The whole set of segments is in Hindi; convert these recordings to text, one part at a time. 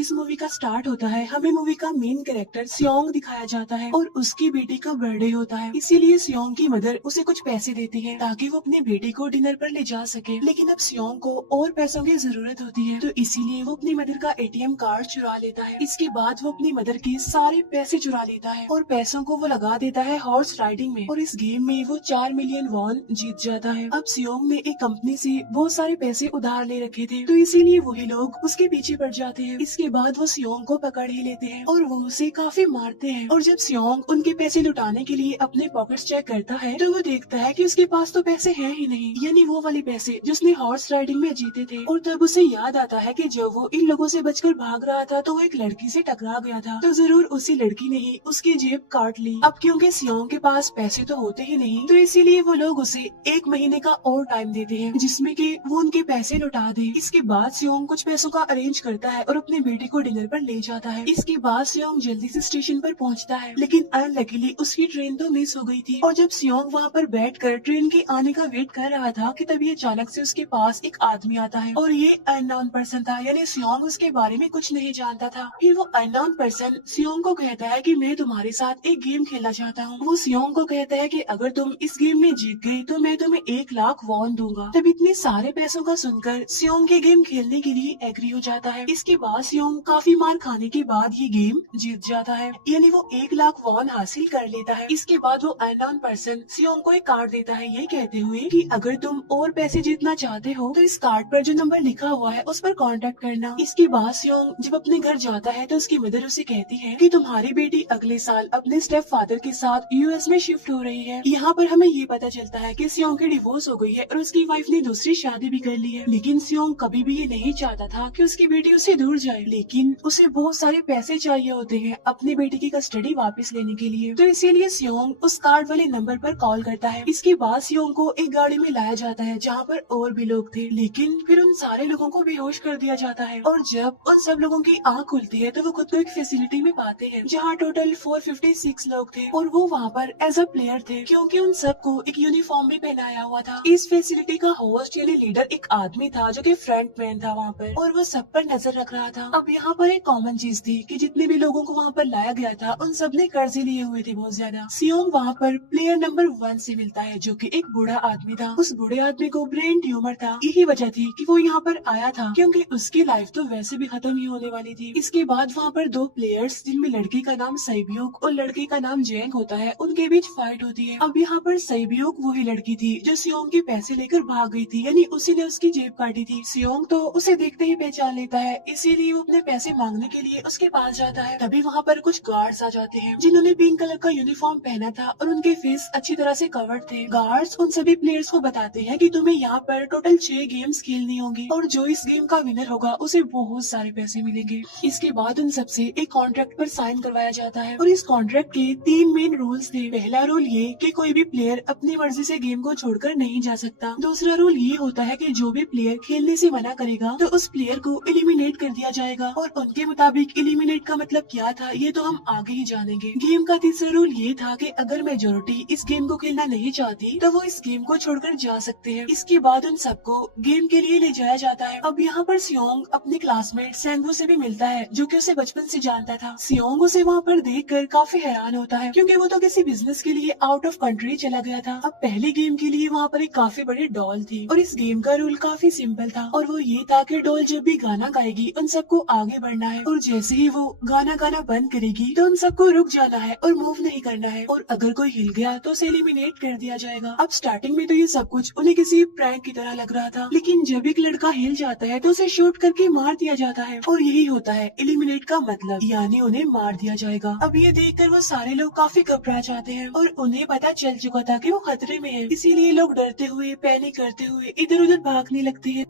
इस मूवी का स्टार्ट होता है, हमें मूवी का मेन कैरेक्टर सियोंग दिखाया जाता है और उसकी बेटी का बर्थडे होता है। इसीलिए सियोंग की मदर उसे कुछ पैसे देती है ताकि वो अपनी बेटी को डिनर पर ले जा सके। लेकिन अब सियोंग को और पैसों की जरूरत होती है, तो इसीलिए वो अपनी मदर का एटीएम कार्ड चुरा लेता है। इसके बाद वो अपनी मदर के सारे पैसे चुरा लेता है और पैसों को वो लगा देता है हॉर्स राइडिंग में, और इस गेम में वो 4 मिलियन वॉन जीत जाता है। अब सियोंग ने एक कंपनी से बहुत सारे पैसे उधार ले रखे थे, तो इसीलिए वही लोग उसके पीछे पड़ जाते हैं। इसके बाद वो सियोंग को पकड़ ही लेते हैं और वो उसे काफी मारते हैं। और जब सियोंग उनके पैसे लुटाने के लिए अपने पॉकेट्स चेक करता है तो वो देखता है कि उसके पास तो पैसे हैं ही नहीं, यानी वो वाले पैसे जो उसने हॉर्स राइडिंग में जीते थे। और तब उसे याद आता है कि जब वो इन लोगों से बचकर भाग रहा था तो वो एक लड़की से टकरा गया था, तो जरूर उसी लड़की ने ही उसकी जेब काट ली। अब क्योंकि सियोंग के पास पैसे तो होते ही नहीं, तो इसीलिए वो लोग उसे 1 महीने का और टाइम देते हैं जिसमें कि वो उनके पैसे लौटा दे। इसके बाद सियोंग कुछ पैसों का अरेंज करता है और अपने बेटे को डिनर पर ले जाता है। इसके बाद सियोंग जल्दी से स्टेशन पर पहुंचता है, लेकिन अनलकीली उसकी ट्रेन तो मिस हो गई थी। और जब सियोंग वहां पर बैठकर ट्रेन के आने का वेट कर रहा था कि तभी अचानक से उसके पास एक आदमी आता है और ये अननोन पर्सन था, यानी सियोंग उसके बारे में कुछ नहीं जानता था। फिर वो अननोन पर्सन सियोंग को कहता है कि मैं तुम्हारे साथ एक गेम खेलना चाहता हूँ। वो सियोंग को कहता है कि अगर तुम इस गेम में जीत गई तो मैं तुम्हें 1 लाख वॉन दूंगा। तब इतने सारे पैसों का सुनकर सियोंग के गेम खेलने के लिए एग्री हो जाता है। इसके बाद सियोंग काफी मार खाने के बाद ये गेम जीत जाता है, यानी वो 1 लाख वॉन हासिल कर लेता है। इसके बाद वो अननोन पर्सन सियोंग को एक कार्ड देता है, ये कहते हुए कि अगर तुम और पैसे जीतना चाहते हो तो इस कार्ड पर जो नंबर लिखा हुआ है उस पर कांटेक्ट करना। इसके बाद सियोंग जब अपने घर जाता है तो उसकी मदर उसे कहती है कि तुम्हारी बेटी अगले साल अपने स्टेप फादर के साथ यूएस में शिफ्ट हो रही है। यहाँ पर हमें ये पता चलता है कि सियोंग की डिवोर्स हो गई है और उसकी वाइफ ने दूसरी शादी भी कर ली है। लेकिन सियोंग कभी भी ये नहीं चाहता था कि उसकी बेटी उससे दूर जाए, लेकिन उसे बहुत सारे पैसे चाहिए होते हैं अपनी बेटी की कस्टडी वापस लेने के लिए, तो इसीलिए सियोंग उस कार्ड वाले नंबर पर कॉल करता है। इसके बाद सियोंग को एक गाड़ी में लाया जाता है जहाँ पर और भी लोग थे, लेकिन फिर उन सारे लोगों को बेहोश कर दिया जाता है। और जब उन सब लोगों की आँख खुलती है तो वो खुद को एक फैसिलिटी में पाते हैं जहाँ टोटल 456 लोग थे और वो वहाँ पर एज अ प्लेयर थे, क्योंकि उन सबको एक यूनिफॉर्म भी पहनाया हुआ था। इस फैसिलिटी का होस्ट यानी लीडर एक आदमी था जो कि फ्रंट मैन था वहाँ पर, और वो सब पर नजर रख रहा था। अब यहाँ पर एक कॉमन चीज थी कि जितने भी लोगों को वहाँ पर लाया गया था उन सब ने कर्जे लिए हुए थे बहुत ज्यादा। सियोंग वहाँ पर प्लेयर नंबर 1 से मिलता है जो कि एक बूढ़ा आदमी था। उस बूढ़े आदमी को ब्रेन ट्यूमर था, यही वजह थी कि वो यहाँ पर आया था, क्योंकि उसकी लाइफ तो वैसे भी खत्म ही होने वाली थी। इसके बाद वहाँ पर 2 प्लेयर्स जिनमें लड़की का नाम सैब्यूक और लड़के का नाम जेंग होता है, उनके बीच फाइट होती है। अब यहाँ पर सैब्यूक वही लड़की थी जो सियोंग के पैसे लेकर भाग गई थी, यानी उसी ने उसकी जेब काटी थी। सियोंग तो उसे देखते ही पहचान लेता है, इसीलिए वो अपने पैसे मांगने के लिए उसके पास जाता है। तभी वहाँ पर कुछ गार्ड्स आ जाते हैं जिन्होंने पिंक कलर का यूनिफॉर्म पहना था और उनके फेस अच्छी तरह से कवर्ड थे। गार्ड्स उन सभी प्लेयर्स को बताते हैं कि तुम्हें यहाँ पर टोटल 6 गेम्स खेलनी होंगी और जो इस गेम का विनर होगा उसे बहुत सारे पैसे मिलेंगे। इसके बाद उन सबसे एक कॉन्ट्रैक्ट पर साइन करवाया जाता है और इस कॉन्ट्रैक्ट के 3 मेन रूल्स थे। पहला रूल ये कि कोई भी प्लेयर अपनी मर्जी से गेम को छोड़कर नहीं जा सकता। दूसरा रूल ये होता है कि जो भी प्लेयर खेलने से मना करेगा तो उस प्लेयर को एलिमिनेट कर दिया जाएगा, और उनके मुताबिक एलिमिनेट का मतलब क्या था ये तो हम आगे ही जानेंगे। गेम का तीसरा रूल ये था कि अगर मेजोरिटी इस गेम को खेलना नहीं चाहती तो वो इस गेम को छोड़कर जा सकते हैं। इसके बाद उन सबको गेम के लिए ले जाया जाता है। अब यहाँ पर सियोंग अपने क्लासमेट सेंगवू से भी मिलता है जो कि उसे बचपन से जानता था। सियोंग उसे वहाँ पर देखकर काफी हैरान होता है क्योंकि वो तो किसी बिजनेस के लिए आउट ऑफ कंट्री चला गया था। अब पहले गेम के लिए वहाँ पर एक काफी बड़ी डॉल थी और इस गेम का रूल काफी सिंपल था, और वो ये था कि डॉल जब भी गाना गाएगी उन सबको आगे बढ़ना है, और जैसे ही वो गाना गाना बंद करेगी तो उन सबको रुक जाना है और मूव नहीं करना है, और अगर कोई हिल गया तो उसे एलिमिनेट कर दिया जाएगा। अब स्टार्टिंग में तो ये सब कुछ उन्हें किसी प्रैंक की तरह लग रहा था, लेकिन जब एक लड़का हिल जाता है तो उसे शूट करके मार दिया जाता है, और यही होता है एलिमिनेट का मतलब, यानी उन्हें मार दिया जाएगा। अब ये देखकर वो सारे लोग काफी घबरा जाते हैं और उन्हें पता चल चुका था कि वो खतरे में है, इसीलिए लोग डरते हुए पैनिक करते हुए इधर उधर भागने लगते हैं।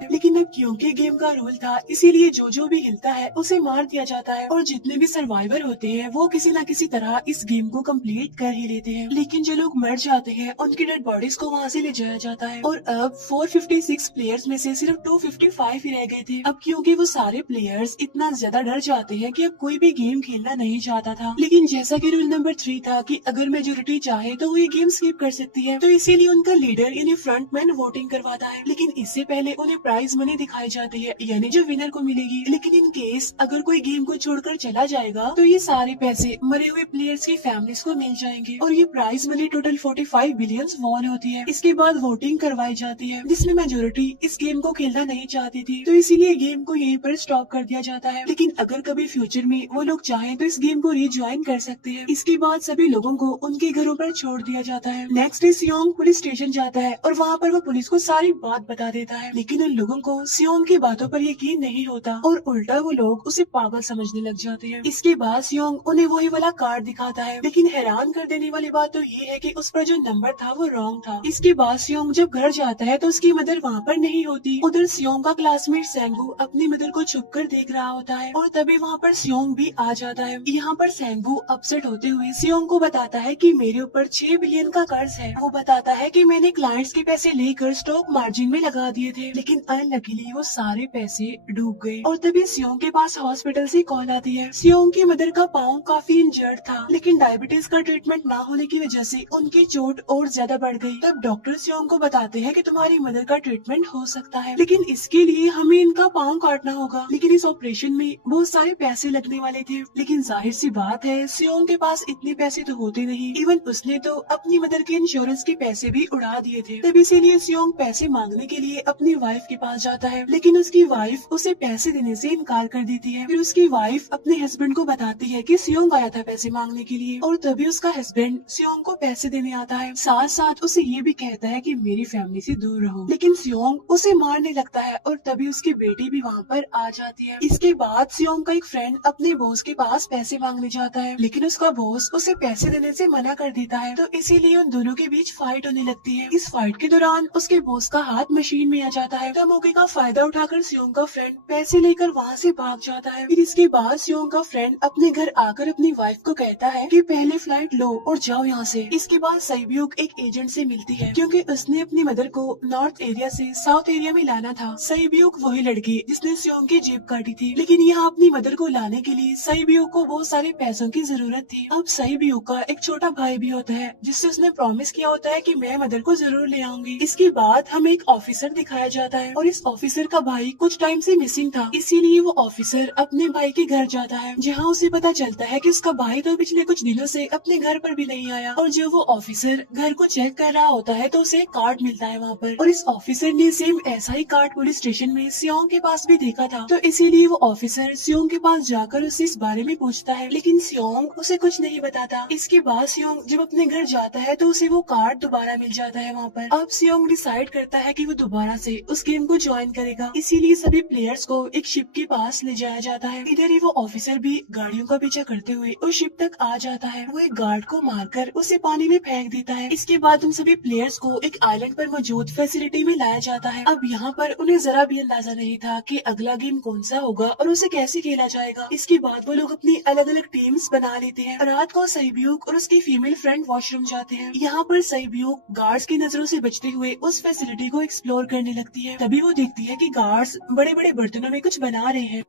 लेकिन अब क्योंकि गेम का रूल था इसीलिए जो भी हिलता है उसे मार दिया जाता है, और जितने भी सर्वाइवर होते हैं वो किसी न किसी तरह इस गेम को कंप्लीट कर ही लेते हैं। लेकिन जो लोग मर जाते हैं उनकी डेड बॉडीज को वहाँ से ले जाया जाता है, और अब 456 प्लेयर्स में से सिर्फ 255 ही रह गए थे। अब क्योंकि वो सारे प्लेयर्स इतना ज्यादा डर जाते हैं कि अब कोई भी गेम खेलना नहीं चाहता था। लेकिन जैसा कि रूल नंबर 3 था कि अगर मेजोरिटी चाहे तो वो ये गेम स्किप कर सकती है, तो इसीलिए उनका लीडर यानी फ्रंटमैन वोटिंग करवाता है। लेकिन इससे पहले उन्हें प्राइज मनी दिखाई जाती है, यानी जो विनर को मिलेगी। लेकिन इन केस अगर कोई गेम को छोड़कर चला जाएगा तो ये सारे पैसे मरे हुए प्लेयर्स की फैमिलीज को मिल जाएंगे। और ये prize money total 45 billion won होती है। इसके बाद वोटिंग करवाई जाती है, जिसमें मेजोरिटी इस गेम को खेलना नहीं चाहती थी, तो इसीलिए गेम को यहीं पर स्टॉप कर दिया जाता है। लेकिन अगर कभी फ्यूचर में वो लोग चाहें तो इस गेम को रिज्वाइन कर सकते हैं। इसके बाद सभी लोगों को उनके घरों पर छोड़ दिया जाता है। नेक्स्ट डे सियोंग पुलिस स्टेशन जाता है और वहाँ पर वो पुलिस को सारी बात बता देता है। लेकिन उन लोगों को सियोंग की बातों पर यकीन नहीं होता और उल्टा वो लोग उसे पागल समझने लग जाते हैं। इसके बाद सियोंग उन्हें वही वाला कार्ड दिखाता है, लेकिन हैरान कर देने वाली बात तो ये है कि उस पर जो नंबर था वो रॉन्ग था। इसके बाद सियोंग जब घर जाता है तो उसकी मदर वहाँ पर नहीं होती। उधर सियोंग का क्लासमेट सेंगू अपनी मदर को छुप कर देख रहा होता है और तभी वहाँ पर सियोंग भी आ जाता है। यहाँ पर सेंगू अपसेट होते हुए सियोंग को बताता है कि मेरे ऊपर 6 बिलियन का कर्ज है। वो बताता है कि मैंने क्लाइंट्स के पैसे लेकर स्टॉक मार्जिन में लगा दिए थे, लेकिन अनलकीली वो सारे पैसे डूब गए। और तभी सियोंग के पास हॉस्पिटल से कॉल आती है। सियोंग की मदर का पाँव काफी इंजर्ड था, लेकिन डायबिटीज का ट्रीटमेंट ना होने की वजह से उनकी चोट और ज्यादा बढ़ गई। तब डॉक्टर सियोंग को बताते हैं कि तुम्हारी मदर का ट्रीटमेंट हो सकता है, लेकिन इसके लिए हमें इनका पाँव काटना होगा। लेकिन इस ऑपरेशन में बहुत सारे पैसे लगने वाले थे। लेकिन जाहिर सी बात है सियोंग के पास इतने पैसे तो होते नहीं। इवन उसने तो अपनी मदर के इंश्योरेंस के पैसे भी उड़ा दिए थे। तब इसीलिए सियोंग पैसे मांगने के लिए अपनी वाइफ के पास जाता है, लेकिन उसकी वाइफ उसे पैसे देने से इनकार कर देती है। फिर उसकी वाइफ अपने हस्बैंड को बताती है कि सियोंग आया था पैसे मांगने के लिए, और तभी उसका हस्बैंड सियोंग को पैसे देने आता है। साथ साथ उसे ये भी कहता है कि मेरी फैमिली से दूर रहो। लेकिन सियोंग उसे मारने लगता है और तभी उसकी बेटी भी वहाँ पर आ जाती है। इसके बाद सियोंग का एक फ्रेंड अपने बॉस के पास पैसे मांगने जाता है, लेकिन उसका बॉस उसे पैसे देने से मना कर देता है। तो इसीलिए उन दोनों के बीच फाइट होने लगती है। इस फाइट के दौरान उसके बॉस का हाथ मशीन में आ जाता है। तो मौके का फायदा उठाकर सियोंग का फ्रेंड पैसे लेकर वहाँ से भाग जाता है। फिर इसके बाद सियोंग का फ्रेंड अपने घर आकर अपनी वाइफ को कहता है कि पहले फ्लाइट लो और जाओ यहाँ से। इसके बाद सईब्यूक एक एजेंट से मिलती है, क्योंकि उसने अपनी मदर को नॉर्थ एरिया से साउथ एरिया में लाना था। सईब्यूक वही लड़की जिसने सियोंग की जेब काटी थी, लेकिन यहाँ अपनी मदर को लाने के लिए सईब्यूक को बहुत सारे पैसों की जरूरत थी। अब सईब्यूक का एक छोटा भाई भी होता है, जिससे उसने प्रॉमिस किया होता है कि मैं मदर को जरूर ले आऊंगी। इसके बाद हमें एक ऑफिसर दिखाया जाता है और इस ऑफिसर का भाई कुछ टाइम से मिसिंग था, इसीलिए वो ऑफिसर अपने भाई के घर जाता है, जहाँ उसे पता चलता है कि उसका भाई तो पिछले कुछ दिनों से अपने घर पर भी नहीं आया। और जब वो ऑफिसर घर को चेक कर रहा होता है तो उसे एक कार्ड मिलता है वहाँ पर, और इस ऑफिसर ने सेम ऐसा ही कार्ड पुलिस स्टेशन में सियोंग के पास भी देखा था। तो इसीलिए वो ऑफिसर सियोंग के पास जाकर उसे इस बारे में पूछता है, लेकिन सियोंग उसे कुछ नहीं बताता। इसके बाद सियोंग जब अपने घर जाता है तो उसे वो कार्ड दोबारा मिल जाता है वहाँ पर। अब सियोंग डिसाइड करता है कि वो दोबारा से उस गेम को ज्वाइन करेगा, इसीलिए सभी प्लेयर्स को एक शिप के पास ले जाया जाता है। इधर ही वो ऑफिसर भी गाड़ियों का पीछा करते हुए उस शिप तक आ जाता है। वो एक गार्ड को मारकर उसे पानी में फेंक देता है। इसके बाद उन सभी प्लेयर्स को एक आइलैंड पर मौजूद फैसिलिटी में लाया जाता है। अब यहाँ पर उन्हें जरा भी अंदाजा नहीं था कि अगला गेम कौन सा होगा और उसे कैसे खेला जाएगा। इसके बाद वो लोग अपनी अलग अलग टीम्स बना लेते हैं। रात को सईब्यूक और उसकी फीमेल फ्रेंड वॉशरूम जाते हैं। यहाँ पर सईब्यूक गार्ड्स की नजरों से बचते हुए उस फैसिलिटी को एक्सप्लोर करने लगती है। तभी वो देखती है कि गार्ड्स बड़े बड़े बर्तनों में कुछ बना रहे हैं,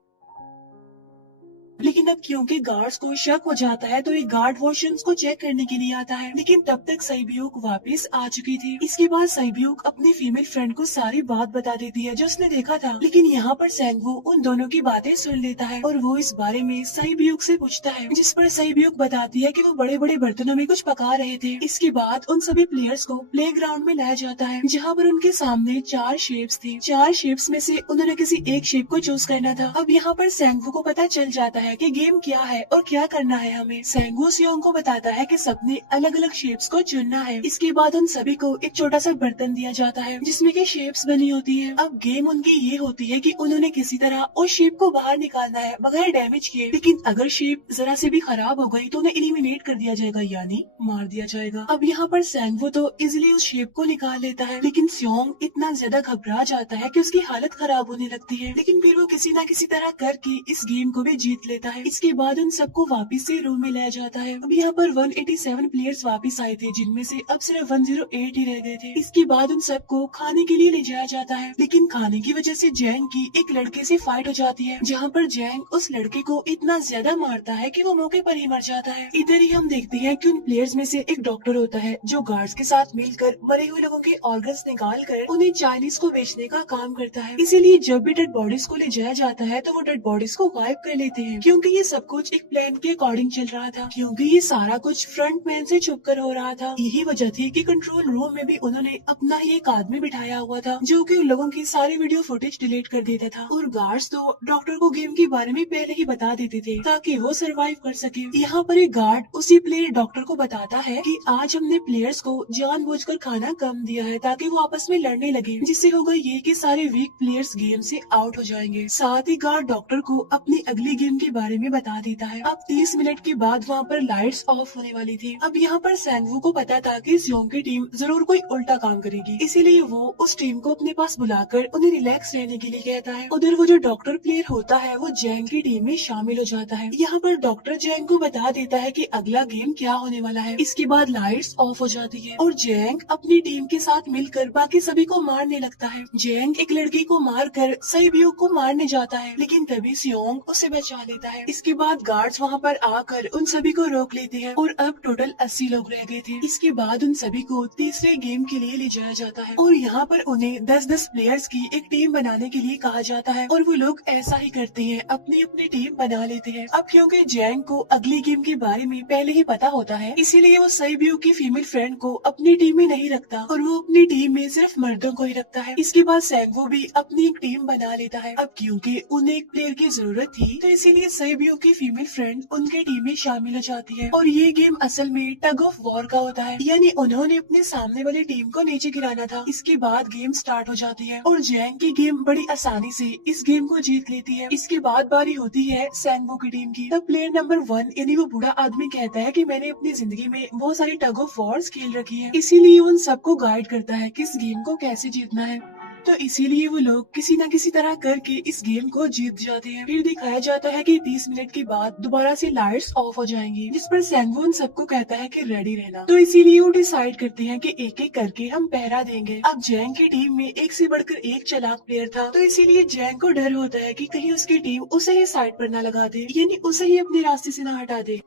लेकिन अब क्योंकि गार्ड्स को शक हो जाता है तो एक गार्ड वॉशरूम्स को चेक करने के लिए आता है, लेकिन तब तक सईब्यूक वापस आ चुकी थी। इसके बाद सईब्यूक अपनी फीमेल फ्रेंड को सारी बात बता देती है जो उसने देखा था, लेकिन यहाँ पर सेंगवू उन दोनों की बातें सुन लेता है और वो इस बारे में सईब्यूक से पूछता है, जिस पर सईब्यूक बताती है कि वो बड़े बड़े बर्तनों में कुछ पका रहे थे। इसके बाद उन सभी प्लेयर्स को प्ले ग्राउंड में लाया जाता है, जहाँ पर उनके सामने 4 शेप्स थी। 4 शेप्स में से उन्होंने किसी एक शेप को चूज करना था। अब यहाँ पर सेंगवू को पता चल जाता है कि गेम क्या है और क्या करना है हमें। सेंगू सियोंग को बताता है कि सबने अलग अलग शेप्स को चुनना है। इसके बाद उन सभी को एक छोटा सा बर्तन दिया जाता है जिसमें की शेप्स बनी होती है। अब गेम उनकी ये होती है कि उन्होंने किसी तरह उस शेप को बाहर निकालना है बगैर डैमेज किए, लेकिन अगर शेप जरा से भी खराब हो गई तो उन्हें एलिमिनेट कर दिया जाएगा, यानी मार दिया जाएगा। अब यहाँ पर सेंगवू तो इजिली उस शेप को निकाल लेता है, लेकिन सियोंग इतना ज्यादा घबरा जाता है कि उसकी हालत खराब होने लगती है। लेकिन फिर वो किसी न किसी तरह करके इस गेम को भी जीत लेता है। इसके बाद उन सबको वापस से रूम में लाया जाता है। अब यहाँ पर 187 प्लेयर्स वापस आए थे, जिनमें से अब सिर्फ 108 ही रह गए थे। इसके बाद उन सबको खाने के लिए ले जाया जाता है, लेकिन खाने की वजह से जैंग की एक लड़के से फाइट हो जाती है, जहाँ पर जैंग उस लड़के को इतना ज्यादा मारता है कि वो मौके पर ही मर जाता है। इधर ही हम देखते हैं कि उन प्लेयर्स में से एक डॉक्टर होता है जो गार्ड्स के साथ मिलकर मरे हुए लोगों के ऑर्गन्स निकाल कर उन्हें चाइनीज को बेचने का काम करता है। इसीलिए जब भी डेड बॉडीज को ले जाया जाता है तो वो डेड बॉडीज को गायब कर लेते हैं, क्योंकि ये सब कुछ एक प्लान के अकॉर्डिंग चल रहा था, क्योंकि ये सारा कुछ फ्रंट मैन से छुप कर हो रहा था। यही वजह थी कि कंट्रोल रूम में भी उन्होंने अपना ही एक आदमी बिठाया हुआ था जो कि उन लोगों की सारी वीडियो फुटेज डिलीट कर देता था, और गार्ड्स तो डॉक्टर को गेम के बारे में पहले ही बता देते थे ताकि वो सरवाइव कर सके। यहाँ पर एक गार्ड उसी प्लेयर डॉक्टर को बताता है कि आज हमने प्लेयर्स को जानबूझकर खाना कम दिया है ताकि वो आपस में लड़ने लगे, जिससे होगा ये कि सारे वीक प्लेयर्स गेम से आउट हो जाएंगे। साथ ही गार्ड डॉक्टर को अपनी अगली गेम के बारे में बता देता है। अब 30 मिनट के बाद वहाँ पर लाइट्स ऑफ होने वाली थी। अब यहाँ पर सैंगवू को पता था कि सियोंग की टीम जरूर कोई उल्टा काम करेगी, इसीलिए वो उस टीम को अपने पास बुलाकर उन्हें रिलैक्स रहने के लिए कहता है। उधर वो जो डॉक्टर प्लेयर होता है वो जैंग की टीम में शामिल हो जाता है। यहाँ पर डॉक्टर जैंग को बता देता है कि अगला गेम क्या होने वाला है। इसके बाद लाइट्स ऑफ हो जाती है और जैंग अपनी टीम के साथ मिलकर बाकी सभी को मारने लगता है। जैंग एक लड़की को मारकर सईब्यू को मारने जाता है, लेकिन तभी सियोंग उसे बचा लेता है। इसके बाद गार्ड्स वहाँ पर आकर उन सभी को रोक लेते हैं और अब टोटल 80 लोग रह गए थे। इसके बाद उन सभी को तीसरे गेम के लिए ले जाया जाता है और यहाँ पर उन्हें 10-10 प्लेयर्स की एक टीम बनाने के लिए कहा जाता है, और वो लोग ऐसा ही करते हैं, अपनी अपनी टीम बना लेते हैं। अब क्योंकि जैंग को अगली गेम के बारे में पहले ही पता होता है, इसीलिए वो सईब्यू की फीमेल फ्रेंड को अपनी टीम में नहीं रखता और वो अपनी टीम में सिर्फ मर्दों को ही रखता है। इसके बाद सैंगवू भी अपनी एक टीम बना लेता है। अब क्योंकि उन्हें एक प्लेयर की जरूरत थी, तो इसीलिए सईब्यू की फीमेल फ्रेंड उनके टीम में शामिल हो जाती है, और ये गेम असल में टग ऑफ वॉर का होता है, यानी उन्होंने अपने सामने वाली टीम को नीचे गिराना था। इसके बाद गेम स्टार्ट हो जाती है और जैंग की गेम बड़ी आसानी से इस गेम को जीत लेती है। इसके बाद बारी होती है सैंगवू की टीम की। तब प्लेयर नंबर 1 यानी वो बूढ़ा आदमी कहता है कि मैंने अपनी जिंदगी में बहुत सारी टग ऑफ वॉर्स खेल रखी है, इसीलिए उन सबको गाइड करता है कि इस गेम को कैसे जीतना है। तो इसीलिए वो लोग किसी न किसी तरह करके इस गेम को जीत जाते हैं। फिर दिखाया जाता है कि 30 मिनट के बाद दोबारा से लाइट्स ऑफ हो जाएंगी, जिस पर सैंगवू उन सबको कहता है कि रेडी रहना। तो इसीलिए वो डिसाइड करते हैं कि एक एक करके हम पहरा देंगे। अब जैंग की टीम में एक से बढ़कर एक चालाक प्लेयर था, तो इसीलिए जैंग को डर होता है कि कहीं उसकी टीम उसे ही साइड पर न लगा दे, यानी उसे ही अपने रास्ते से न हटा दे।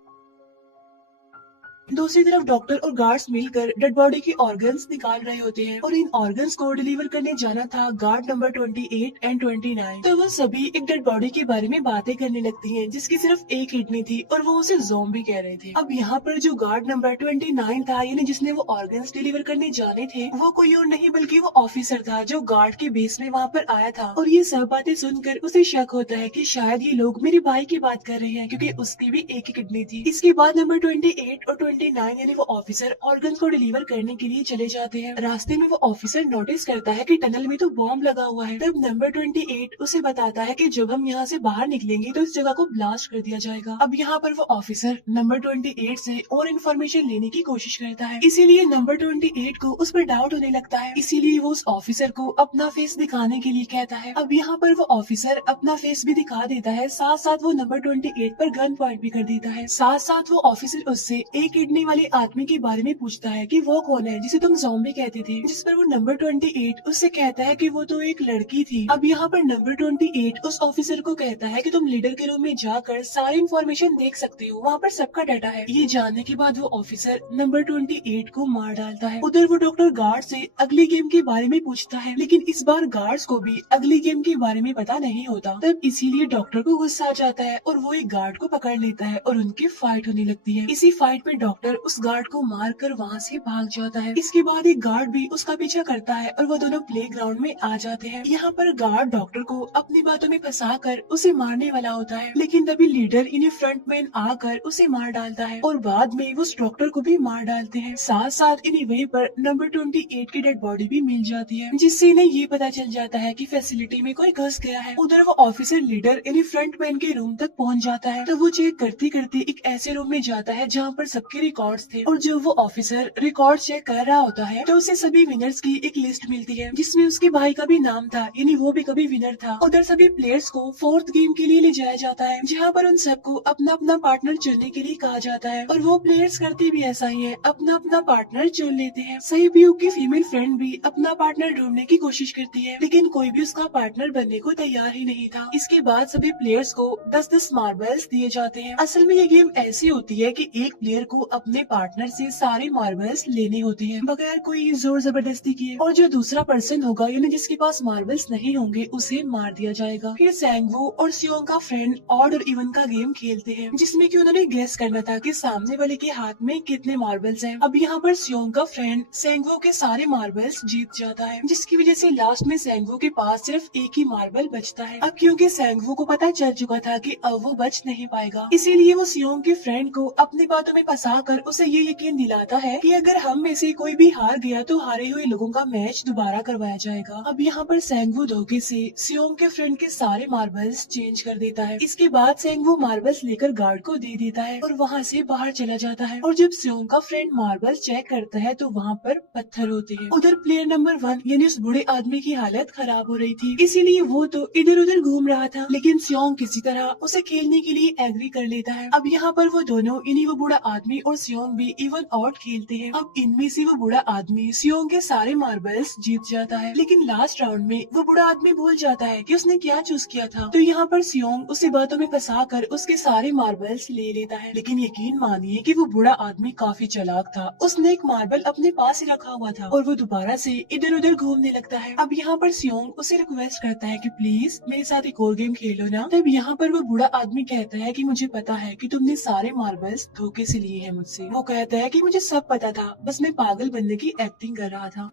दूसरी तरफ डॉक्टर और गार्ड्स मिलकर डेड बॉडी के ऑर्गन्स निकाल रहे होते हैं और इन ऑर्गन्स को डिलीवर करने जाना था गार्ड नंबर 28 एंड 29। तो वो सभी एक डेड बॉडी के बारे में बातें करने लगती हैं जिसकी सिर्फ एक किडनी थी और वो उसे ज़ॉम्बी कह रहे थे। अब यहाँ पर जो गार्ड नंबर 29 था, यानी जिसने वो ऑर्गन्स डिलीवर करने जाने थे, वो कोई और नहीं बल्कि वो ऑफिसर था जो गार्ड के बेस में वहाँ पर आया था, और ये सब बातें सुनकर उसे शक होता है कि शायद ये लोग मेरे भाई की बात कर रहे हैं, क्योंकि उसकी भी एक ही किडनी थी। इसके बाद नंबर 28 और 29 यानी वो ऑफिसर ऑर्गन को डिलीवर करने के लिए चले जाते हैं। रास्ते में वो ऑफिसर नोटिस करता है कि टनल में तो बॉम्ब लगा हुआ है। तब नंबर 28 उसे बताता है कि जब हम यहाँ से बाहर निकलेंगे तो इस जगह को ब्लास्ट कर दिया जाएगा। अब यहाँ पर वो ऑफिसर नंबर 28 से और इन्फॉर्मेशन लेने की कोशिश करता है, इसीलिए नंबर 28 को उस पर डाउट होने लगता है, इसीलिए वो उस ऑफिसर को अपना फेस दिखाने के लिए कहता है। अब यहाँ पर वो ऑफिसर अपना फेस भी दिखा देता है, साथ साथ वो नंबर 28 पर गन पॉइंट भी कर देता है। साथ साथ वो ऑफिसर उससे एक किडनी वाले आदमी के बारे में पूछता है कि वो कौन है जिसे तुम ज़ॉम्बी कहते थे, जिस पर वो नंबर 28 उससे कहता है कि वो तो एक लड़की थी। अब यहाँ पर नंबर 28 उस ऑफिसर को कहता है कि तुम लीडर के रूम में जाकर सारी इन्फॉर्मेशन देख सकते हो, वहाँ पर सबका डाटा है। ये जानने के बाद वो ऑफिसर नंबर 28 को मार डालता है। उधर वो डॉक्टर गार्ड से अगली गेम के बारे में पूछता है, लेकिन इस बार गार्ड्स को भी अगली गेम के बारे में पता नहीं होता। तब इसीलिए डॉक्टर को गुस्सा आ जाता है और वो एक गार्ड को पकड़ लेता है और उनकी फाइट होने लगती है। इसी फाइट में डॉक्टर उस गार्ड को मारकर वहाँ से भाग जाता है। इसके बाद एक गार्ड भी उसका पीछा करता है और वो दोनों प्लेग्राउंड में आ जाते हैं। यहाँ पर गार्ड डॉक्टर को अपनी बातों में फंसाकर उसे मारने वाला होता है, लेकिन तभी लीडर इन्हें फ्रंटमैन आकर उसे मार डालता है और बाद में वो उस डॉक्टर को भी मार डालते हैं। साथ साथ इन्हें वहीं पर नंबर 28 की डेड बॉडी भी मिल जाती है, जिससे इन्हें ये पता चल जाता है कि फैसिलिटी में कोई घुस गया है। उधर वो ऑफिसर लीडर इन्हें फ्रंटमैन के रूम तक पहुँच जाता है। तो वो चेक करते करते एक ऐसे रूम में जाता है जहाँ पर सबके रिकॉर्ड्स थे और जब वो ऑफिसर रिकॉर्ड चेक कर रहा होता है तो उसे सभी विनर्स की एक लिस्ट मिलती है जिसमें उसके भाई का भी नाम था, यानी वो भी कभी विनर था। उधर सभी प्लेयर्स को फोर्थ गेम के लिए ले जाया जाता है जहाँ पर उन सबको अपना अपना पार्टनर चुनने के लिए कहा जाता है और वो प्लेयर्स करते भी ऐसा ही है, अपना अपना पार्टनर चुन लेते हैं। सहयोग की फीमेल फ्रेंड भी अपना पार्टनर ढूंढने की कोशिश करती है लेकिन कोई भी उसका पार्टनर बनने को तैयार ही नहीं था। इसके बाद सभी प्लेयर्स को 10-10 मार्बल्स दिए जाते हैं। असल में ये गेम ऐसी होती है कि एक प्लेयर को अपने पार्टनर से सारे मार्बल्स लेने होते हैं बगैर कोई जोर जबरदस्ती किए और जो दूसरा पर्सन होगा यानी जिसके पास मार्बल्स नहीं होंगे उसे मार दिया जाएगा। फिर सैंगवू और सियोंग का फ्रेंड ऑड और इवन का गेम खेलते हैं जिसमें कि उन्होंने गेस करना था कि सामने वाले के हाथ में कितने मार्बल्स हैं। अब यहाँ पर सियोंग का फ्रेंड सैंगवू के सारे मार्बल्स जीत जाता है जिसकी वजह से लास्ट में सैंगवू के पास सिर्फ एक ही मार्बल बचता है। अब क्योंकि सैंगवू को पता चल चुका था कि अब वो बच नहीं पाएगा इसीलिए वो सियोंग के फ्रेंड को अपनी बातों में फंसा कर उसे ये यकीन दिलाता है कि अगर हम में से कोई भी हार गया तो हारे हुए लोगों का मैच दोबारा करवाया जाएगा। अब यहाँ पर सैंगवू धोखे से सियोंग के फ्रेंड के सारे मार्बल्स चेंज कर देता है। इसके बाद सैंगवू मार्बल्स लेकर गार्ड को दे देता है और वहाँ से बाहर चला जाता है और जब सियोंग का फ्रेंड मार्बल्स चेक करता है तो वहाँ पर पत्थर होते हैं। उधर प्लेयर नंबर 1 यानी उस बूढ़े आदमी की हालत खराब हो रही थी इसीलिए वो तो इधर उधर घूम रहा था लेकिन सियोंग किसी तरह उसे खेलने के लिए एग्री कर लेता है। अब यहाँ पर वो दोनों यानी वो बूढ़ा आदमी और सियोंग भी इवन आउट खेलते हैं। अब इनमें से वो बूढ़ा आदमी सियोंग के सारे मार्बल्स जीत जाता है लेकिन लास्ट राउंड में वो बूढ़ा आदमी भूल जाता है कि उसने क्या चूज किया था। तो यहाँ पर सियोंग उसे बातों में फंसा कर उसके सारे मार्बल्स ले लेता है लेकिन यकीन मानिए कि वो बूढ़ा आदमी काफी चालाक था। उसने एक मार्बल अपने पास ही रखा हुआ था और वो दोबारा से इधर उधर घूमने लगता है। अब यहाँ पर सियोंग उसे रिक्वेस्ट करता है कि प्लीज मेरे साथ एक और गेम खेलो ना। तब यहाँ पर वो बूढ़ा आदमी कहता है कि मुझे पता है कि तुमने सारे मार्बल्स धोखे से लिए हैं मुझसे। वो कहता है कि मुझे सब पता था, बस मैं पागल बनने की एक्टिंग कर रहा था।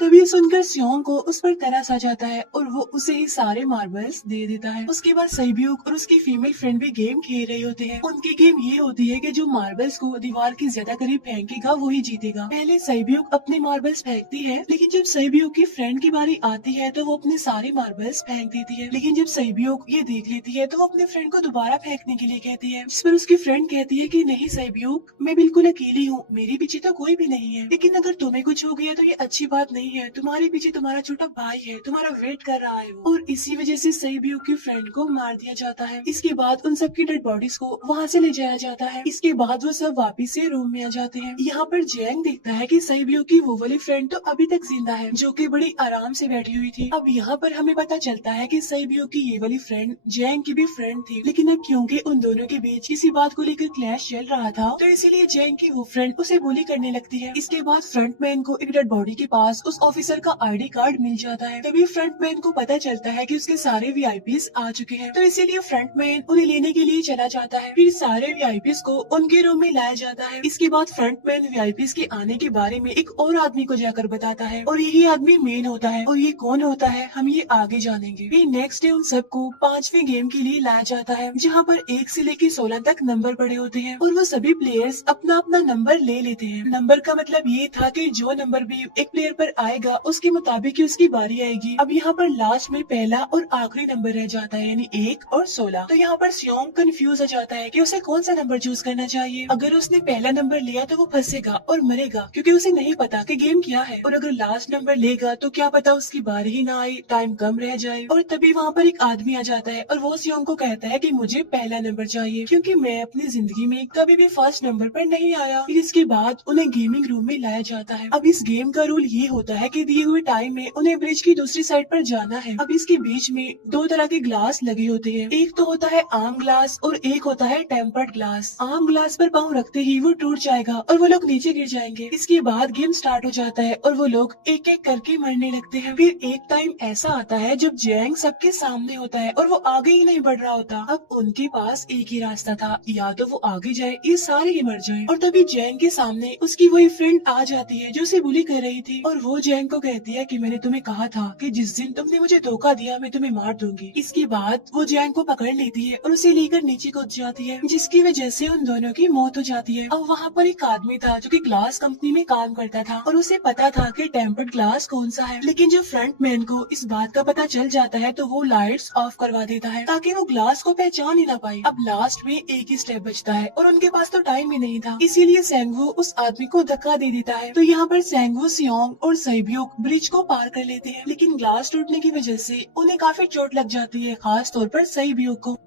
तभी सुनकर सियोंग को उस पर तरस आ जाता है और वो उसे ही सारे मार्बल्स दे देता है। उसके बाद सैब्यूक और उसकी फीमेल फ्रेंड भी गेम खेल रहे होते हैं। उनकी गेम ये होती है कि जो मार्बल्स को दीवार के ज्यादा करीब फेंकेगा वो ही जीतेगा। पहले सैब्यूक अपने मार्बल्स फेंकती है लेकिन जब सैब्यूक की फ्रेंड की बारी आती है तो वो अपने सारे मार्बल्स फेंक देती है लेकिन जब सैब्यूक ये देख लेती है तो वो अपने फ्रेंड को दोबारा फेंकने के लिए कहती है जिस पर उसकी फ्रेंड कहती है कि नहीं सैब्यूक, मैं बिल्कुल अकेली हूँ, मेरे पीछे तो कोई भी नहीं है, लेकिन अगर तुम्हें कुछ हो गया तो ये अच्छी बात नहीं है, तुम्हारे पीछे तुम्हारा छोटा भाई है, तुम्हारा वेट कर रहा है वो। और इसी वजह से सैब्यूक की फ्रेंड को मार दिया जाता है। इसके बाद उन सबकी डेड बॉडीज को वहाँ से ले जाया जाता है। इसके बाद वो सब वापिस से रूम में आ जाते हैं। यहाँ पर जैंग देखता है कि सैब्यूक की वो वाली फ्रेंड तो अभी तक जिंदा है जो कि बड़ी आराम से बैठी हुई थी। अब यहाँ पर हमें पता चलता है कि सैब्यूक की ये वाली फ्रेंड जैंग की भी फ्रेंड थी, लेकिन अब क्योंकि उन दोनों के बीच किसी बात को लेकर क्लैश चल रहा था तो इसीलिए जैंग की वो फ्रेंड उसे बुली करने लगती है। इसके बाद फ्रंटमैन को एक डेड बॉडी के पास उस ऑफिसर का आईडी कार्ड मिल जाता है। तभी फ्रंटमैन को पता चलता है कि उसके सारे वीआईपीज आ चुके हैं, तो इसीलिए फ्रंटमैन उन्हें लेने के लिए चला जाता है। फिर सारे वीआईपीज को उनके रूम में लाया जाता है। इसके बाद फ्रंटमैन वीआईपीज के आने के बारे में एक और आदमी को जाकर बताता है और यही आदमी मेन होता है। और ये कौन होता है हम ये आगे जानेंगे। फिर नेक्स्ट डे उन सबको 5वें गेम के लिए लाया जाता है जहाँ पर 1 से लेकर 16 तक नंबर पड़े होते हैं और वो सभी प्लेयर्स अपना अपना नंबर ले लेते हैं। नंबर का मतलब ये था कि जो नंबर भी एक प्लेयर पर आएगा उसके मुताबिक ही उसकी बारी आएगी। अब यहाँ पर लास्ट में पहला और आखिरी नंबर रह जाता है यानी 1 और 16। तो यहाँ पर सियोंग कंफ्यूज हो जाता है कि उसे कौन सा नंबर चूज करना चाहिए। अगर उसने पहला नंबर लिया तो वो फंसेगा और मरेगा क्योंकि उसे नहीं पता कि गेम क्या है, और अगर लास्ट नंबर लेगा तो क्या पता उसकी बारी ही ना आए, टाइम कम रह जाए। और तभी वहाँ पर एक आदमी आ जाता है और वो सियोंग को कहता है कि मुझे पहला नंबर चाहिए क्योंकि मैं अपनी जिंदगी में कभी भी फर्स्ट नंबर पर नहीं आया। फिर इसके बाद उन्हें गेमिंग रूम में लाया जाता है। अब इस गेम का रूल ये होता है कि दिए हुए टाइम में उन्हें ब्रिज की दूसरी साइड पर जाना है। अब इसके बीच में 2 तरह के ग्लास लगे होते हैं, एक तो होता है आम ग्लास और एक होता है टेम्पर्ड ग्लास। आम ग्लास पर पाँव रखते ही वो टूट जाएगा और वो लोग नीचे गिर जाएंगे। इसके बाद गेम स्टार्ट हो जाता है और वो लोग एक एक करके मरने लगते हैं। फिर एक टाइम ऐसा आता है जब जैंग सबके सामने होता है और वो आगे ही नहीं बढ़ रहा होता। अब उनके पास एक ही रास्ता था, या तो वो आगे जाए ये सारे ही मर जाए। और तभी जैंग के सामने उसकी वही फ्रेंड आ जाती है जो उसे बुली कर रही थी और वो जैंग को कहती है कि मैंने तुम्हें कहा था कि जिस दिन तुमने मुझे धोखा दिया मैं तुम्हें मार दूंगी। इसके बाद वो जैंग को पकड़ लेती है और उसे लेकर नीचे कूद जाती है, जिसकी वजह से उन दोनों की मौत हो जाती है। अब वहाँ पर एक आदमी था जो कि ग्लास कंपनी में काम करता था और उसे पता था कि टेम्पर्ड ग्लास कौन सा है, लेकिन जब फ्रंट मैन को इस बात का पता चल जाता है तो वो लाइट्स ऑफ करवा देता है ताकि वो ग्लास को पहचान ही ना पाए। अब लास्ट में एक ही स्टेप बचता है और उनके पास तो टाइम ही नहीं था, इसीलिए सेंगवू उस आदमी को धक्का दे देता है। तो यहाँ पर सेंगवू, सियोंग और सैब्यूक ब्रिज को पार कर लेते हैं, लेकिन ग्लास टूटने की वजह से उन्हें काफी चोट लग जाती है, खास तौर पर सैब्यूक को।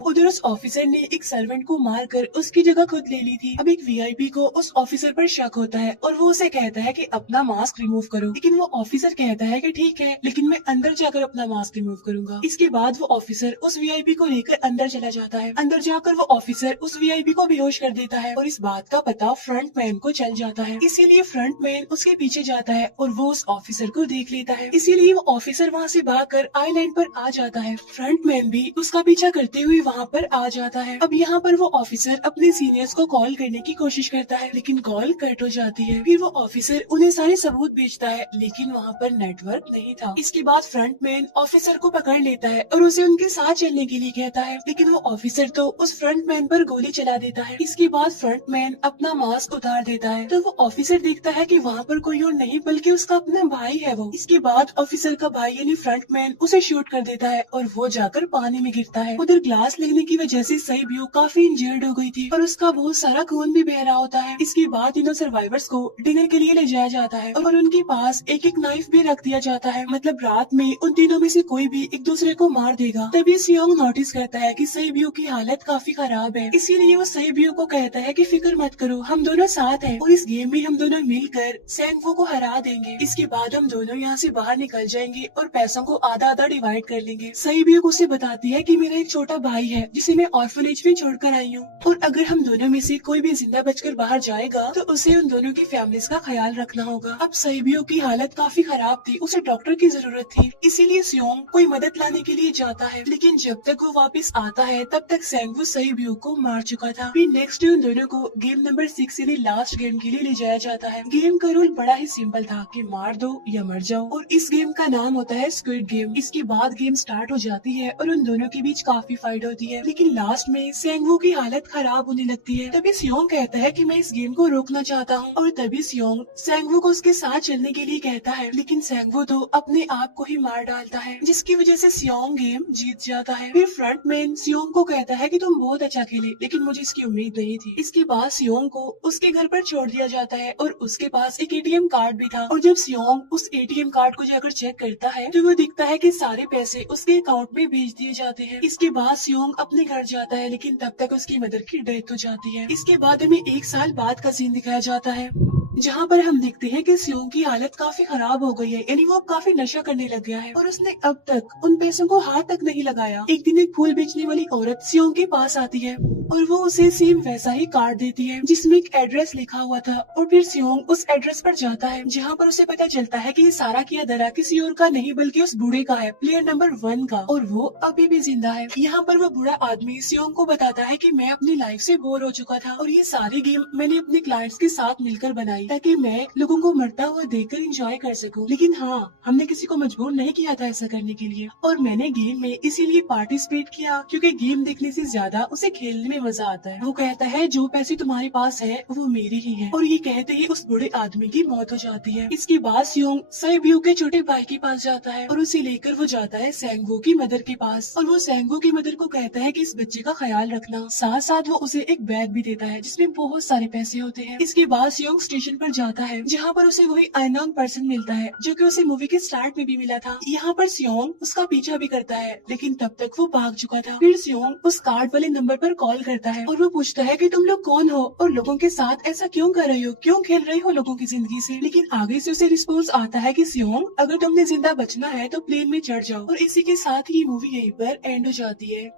उधर उस ऑफिसर ने एक सर्वेंट को मारकर उसकी जगह खुद ले ली थी। अब एक वीआईपी को उस ऑफिसर पर शक होता है और वो उसे कहता है कि अपना मास्क रिमूव करो, लेकिन वो ऑफिसर कहता है कि ठीक है, लेकिन मैं अंदर जाकर अपना मास्क रिमूव करूंगा। इसके बाद वो ऑफिसर उस वीआईपी को लेकर अंदर चला जाता है। अंदर जाकर वो ऑफिसर उस वीआईपी को बेहोश कर देता है और इस बात का पता फ्रंट मैन को चल जाता है, इसीलिए फ्रंट मैन उसके पीछे जाता है और वो उस ऑफिसर को देख लेता है, इसीलिए वो ऑफिसर वहाँ से भागकर आइलैंड पर आ जाता है। फ्रंट मैन भी उसका पीछा करते हुए वहाँ पर आ जाता है। अब यहाँ पर वो ऑफिसर अपने सीनियर्स को कॉल करने की कोशिश करता है, लेकिन कॉल कट हो जाती है। फिर वो ऑफिसर उन्हें सारे सबूत भेजता है, लेकिन वहाँ पर नेटवर्क नहीं था। इसके बाद फ्रंट मैन ऑफिसर को पकड़ लेता है और उसे उनके साथ चलने के लिए कहता है, लेकिन वो ऑफिसर तो उस फ्रंट मैन पर गोली चला देता है। इसके बाद फ्रंट मैन अपना मास्क उतार देता है, तो वो ऑफिसर देखता है कि वहाँ पर कोई और नहीं बल्कि उसका अपना भाई है वो। इसके बाद ऑफिसर का भाई यानी फ्रंट मैन उसे शूट कर देता है और वो जाकर पानी में गिरता है। उधर ग्लास लगने की वजह से सैब्यूक काफी इंजर्ड हो गई थी और उसका बहुत सारा खून भी बह रहा होता है। इसके बाद इन सर्वाइवर्स को डिनर के लिए ले जाया जाता है और उनके पास एक एक नाइफ भी रख दिया जाता है, मतलब रात में उन तीनों में से कोई भी एक दूसरे को मार देगा। तभी सियोंग नोटिस करता है कि सैब्यूक की हालत काफी खराब है, इसीलिए वो सैब्यूक को कहता है कि फिक्र मत करो, हम दोनों साथ हैं और इस गेम में हम दोनों मिलकर सेंगवू को हरा देंगे। इसके बाद हम दोनों यहाँ से बाहर निकल जाएंगे और पैसों को आधा आधा डिवाइड कर लेंगे। सैब्यूक उसे बताती है कि मेरा एक छोटा भाई है जिसे मैं ऑर्फनेज में छोड़कर आई हूँ और अगर हम दोनों में से कोई भी जिंदा बचकर बाहर जाएगा तो उसे उन दोनों की फैमिलीज का ख्याल रखना होगा। अब सैब्यूक की हालत काफी खराब थी, उसे डॉक्टर की जरूरत थी, इसीलिए सियोंग कोई मदद लाने के लिए जाता है, लेकिन जब तक वो वापस आता है तब तक सेंगवू सैब्यूक को मार चुका था। फिर नेक्स्ट डे उन दोनों को गेम नंबर 6 यानी लास्ट गेम के लिए ले जाया जाता है। गेम का रूल बड़ा ही सिंपल था कि मार दो या मर जाओ और इस गेम का नाम होता है स्क्विड गेम। इसके बाद गेम स्टार्ट हो जाती है और उन दोनों के बीच काफी फाइट होती है, लेकिन लास्ट में सेंगवू की हालत खराब होने लगती है। तभी सियोंग कहता है कि मैं इस गेम को रोकना चाहता हूँ और तभी सियोंग सेंगवू को उसके साथ चलने के लिए कहता है, लेकिन सेंगवू तो अपने आप को ही मार डालता है, जिसकी वजह से सियोंग गेम जीत जाता है। फिर फ्रंट मैन सियोंग को कहता है कि तुम बहुत अच्छा खेले, लेकिन मुझे इसकी उम्मीद नहीं थी। इसके बाद सियोंग को उसके घर पर छोड़ दिया जाता है और उसके पास एक एटीएम कार्ड भी था और जब सियोंग उस एटीएम कार्ड को जाकर चेक करता है तो वो दिखता है कि सारे पैसे उसके अकाउंट में भेज दिए जाते हैं। इसके बाद सियोंग अपने घर जाता है, लेकिन तब तक उसकी मदर की डेथ हो जाती है। इसके बाद हमें 1 साल बाद का सीन दिखाया जाता है जहाँ पर हम देखते हैं कि सियोंग की हालत काफी खराब हो गई है, यानी वो अब काफी नशा करने लग गया है और उसने अब तक उन पैसों को हाथ तक नहीं लगाया। एक दिन एक फूल बेचने वाली औरत सियोंग के पास आती है और वो उसे सेम वैसा ही कार्ड देती है जिसमें एक एड्रेस लिखा हुआ था और फिर सियोंग उस एड्रेस पर जाता है जहाँ पर उसे पता चलता है कि ये सारा किया धरा किसी और का नहीं बल्कि उस बूढ़े का है, प्लेयर नंबर 1 का, और वो अभी भी जिंदा है। यहाँ पर वो बूढ़ा आदमी सियोंग को बताता है कि मैं अपनी लाइफ से बोर हो चुका था और ये सारी गेम मैंने अपने क्लाइंट्स के साथ मिलकर बनाई ताकि मैं लोगों को मरता हुआ देखकर एंजॉय कर सकूं, लेकिन हाँ, हमने किसी को मजबूर नहीं किया था ऐसा करने के लिए और मैंने गेम में इसीलिए पार्टिसिपेट किया क्योंकि गेम देखने से ज्यादा उसे खेलने में मजा आता है। वो कहता है जो पैसे तुम्हारे पास है वो मेरे ही है और ये कहते ही उस बूढ़े आदमी की मौत हो जाती है। इसके बाद सियोंग सैब्यूक के छोटे भाई के पास जाता है और उसे लेकर वो जाता है सेंगवू की मदर के पास और वो सेंगवू की मदर को कहता है कि इस बच्चे का ख्याल रखना, साथ साथ वो उसे एक बैग भी देता है जिसमें बहुत सारे पैसे होते हैं। इसके बाद सियोंग स्टेशन पर जाता है जहाँ पर उसे वही अननोन पर्सन मिलता है जो कि उसे मूवी के स्टार्ट में भी मिला था। यहाँ पर सियोंग उसका पीछा भी करता है, लेकिन तब तक वो भाग चुका था। फिर सियोंग उस कार्ड वाले नंबर पर कॉल करता है और वो पूछता है कि तुम लोग कौन हो और लोगों के साथ ऐसा क्यों कर रहे हो, क्यों खेल रहे हो लोगों की जिंदगी से। लेकिन आगे से उसे रिस्पॉन्स आता है कि सियोंग अगर तुमने जिंदा बचना है तो प्लेन में चढ़ जाओ और इसी के साथ ही मूवी यहीं पर एंड हो जाती है।